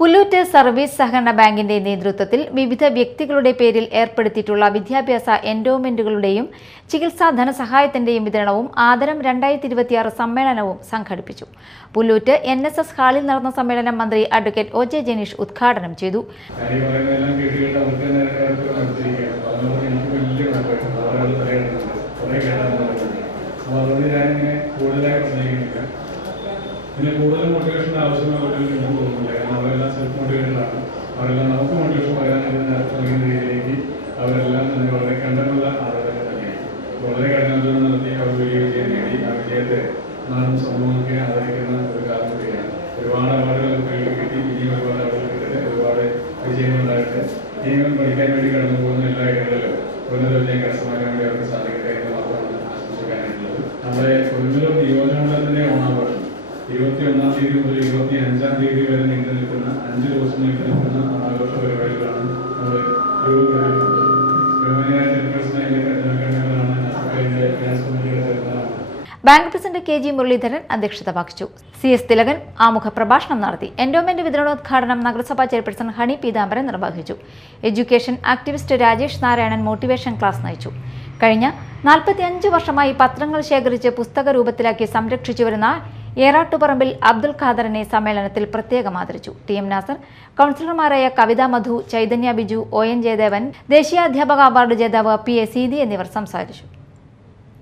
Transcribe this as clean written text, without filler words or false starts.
Pullut service സഹകരണ ബാങ്കിന്റെ നേതൃത്വത്തിൽ വിവിധ വ്യക്തികളുടെ പേരിൽ ഏർപ്പെടുത്തിയിട്ടുള്ള വിദ്യാഭ്യാസ എൻഡോമെന്റുകളുടെയും ചികിത്സാ ധനസഹായത്തിന്റെയും വിതരണവും ആദരം 2026 സമ്മേളനവും സംഘടിപ്പിച്ചു. പുല്ലൂറ്റ് NSS ഹാളിൽ നടന്ന സമ്മേളനം മന്ത്രി അഡ്വക്കേറ്റ് OJ ജനീഷ് ഉദ്ഘാടനം ചെയ്തു. കൂടുതൽ മോട്ടിവേഷൻ ആവശ്യമായിട്ടുള്ള തോന്നുന്നില്ല. കാരണം അവരെല്ലാം സെൽഫ് മോട്ടിവേറ്റഡാണ്. അവരെല്ലാം നമുക്ക് മോട്ടിവേഷൻ പറയാനുള്ള രീതിയിലേക്ക് അവരെല്ലാം തന്നെ വളരെ കണ്ടെന്നുള്ള ആളുകൾ തന്നെയാണ്. വളരെ കഠിനാധ്വാനം നടത്തി അവർ വലിയ വിജയം നേടി. ആ വിജയത്തെ നാടും സമൂഹമൊക്കെ ആദരിക്കുന്ന ഒരു കാലം കൂടിയാണ്. ഒരുപാട് അവാർഡുകൾ കുട്ടികൾക്ക് കിട്ടി. ഇനിയും ഒരുപാട് അവാർഡുകൾ കിട്ടട്ടെ, ഒരുപാട് വിജയങ്ങളുണ്ടാകട്ടെ. ഇനിയും പഠിക്കാൻ വേണ്ടി കടന്നു പോകുന്ന എല്ലാ ഇടങ്ങളിലും ഉന്നത വിജയം കരസ്ഥമാക്കാൻ വേണ്ടി അവർക്ക് സാധിക്കട്ടെ എന്ന് മാത്രമാണ് ആശംസിക്കാനായിട്ടുള്ളത്. നമ്മുടെ കൊടുങ്ങല്ലൂർ നിയോജകമണ്ഡലത്തിന്റെ ഓണാഘോഷം 21-ാം തീയതി മുതൽ 25-ാം തീയതി വരെ നീണ്ടു നിൽക്കുന്ന 5 ദിവസം നീണ്ടു നിൽക്കുന്ന ആഘോഷ പരിപാടികളാണ് നമ്മൾ ബാങ്ക് പ്രസിഡന്റ് KG മുരളീധരൻ അധ്യക്ഷത വഹിച്ചു. CS തിലകൻ ആമുഖ പ്രഭാഷണം നടത്തി. എൻഡോമെന്റ് വിതരണോദ്ഘാടനം നഗരസഭാ ചെയർപേഴ്സൺ ഹണി പീതാംബരൻ നിർവഹിച്ചു. Education activist Rajesh Narayanan motivation class നയിച്ചു. കഴിഞ്ഞ 45 വർഷമായി പത്രങ്ങൾ ശേഖരിച്ച് പുസ്തക രൂപത്തിലാക്കി സംരക്ഷിച്ചു വരുന്ന ഏറാട്ടുപറമ്പിൽ അബ്ദുൽ ഖാദറിനെ സമ്മേളനത്തിൽ പ്രത്യേകം ആദരിച്ചു. TM നാസർ, കൗൺസിലർമാരായ കവിത മധു, ചൈതന്യ ബിജു, ON ജയദേവൻ, ദേശീയ അധ്യാപക അവാർഡ് ജേതാവ് PA സീതി എന്നിവർ സംസാരിച്ചു.